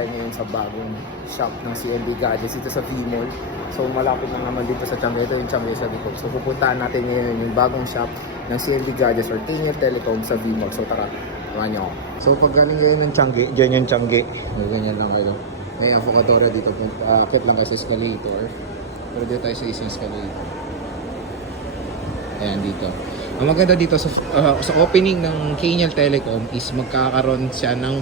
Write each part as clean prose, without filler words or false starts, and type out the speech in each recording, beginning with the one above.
tayo ngayon sa bagong shop ng CMB Gadgets dito sa V-Mall. So malapit na naman dito sa Tiangge. Ito yung Tiangge sa likod. So pupuntahan natin ngayon yung bagong shop ng CMB Gadgets or Tingel Telecom sa V-Mall. So tara, tumahan niyo ako. So pag galing ngayon ng Tiangge, dyan yung Tiangge. Ganyan lang kayo. May avocadora dito. Akit lang kayo sa escalator. Pero dito tayo sa isang escalator. Ayan dito. Ang maganda dito sa opening ng Tingel Telecom is magkakaroon siya ng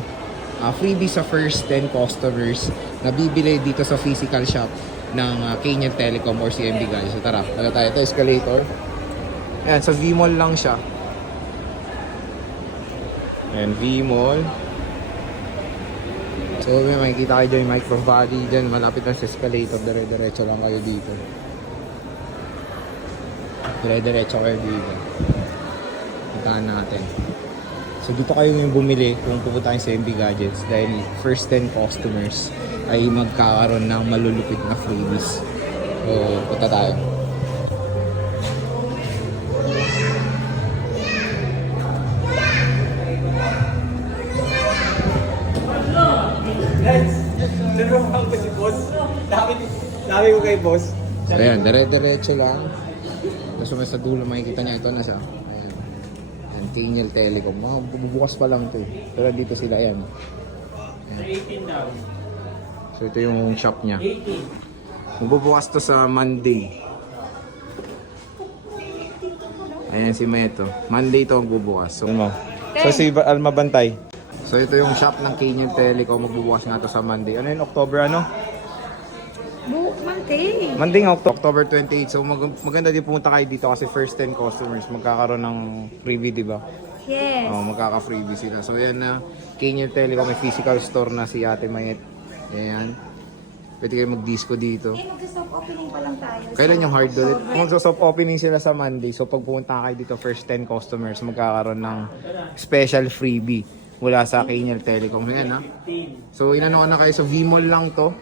freebie sa first 10 customers na bibili dito sa physical shop ng Tingel Telecom or CMB guys. So tara, tayo tayo. Ito escalator. Ayan, sa V-Mall lang siya. Ayan, V-Mall. So may makikita kayo dyan yung Micro Valley dyan. Malapit lang sa escalator. Dire-diretso lang kayo dito. Dire-diretso kayo dito. Puntahan natin. So dito kayo yung bumili kung pupunta kayo sa MB Gadgets dahil first 10 customers ay magkakaroon ng malulupit na freebies. So punta tayo. Naruhan ko si boss. Dami ko kay boss. So ayan, dire-diretso lang. Tapos may sa dulo makikita niya ito na siya. Ayan. Ayan, Tingel Telecom. Bubukas pa lang ito. Pero dito sila, ayan. Ayan. So ito yung shop niya. Magbubukas to sa Monday. Ayan si Meto. Monday ito magbubukas. So si Alma Bantay. So ito yung shop ng Tingel Telecom. Magbubukas nga to sa Monday. Ano yun? October ano? Monday. Monday nga, October 28. So maganda din pumunta kayo dito kasi first 10 customers magkakaroon ng freebie, di ba? Yes. Oh, magkaka-freebie sila. So yan na Tingel Telecom, may physical store na si Ate Mayet. Ayan. Pwede kayo mag-disco dito. Mag-soft opening pa lang tayo. Kailan yung hard doon? Mag-soft opening sila sa Monday. So pag pumunta kayo dito, first 10 customers magkakaroon ng special freebie mula sa Tingel Telecom. Ayan ha. So inano na kayo sa V-Mall lang to.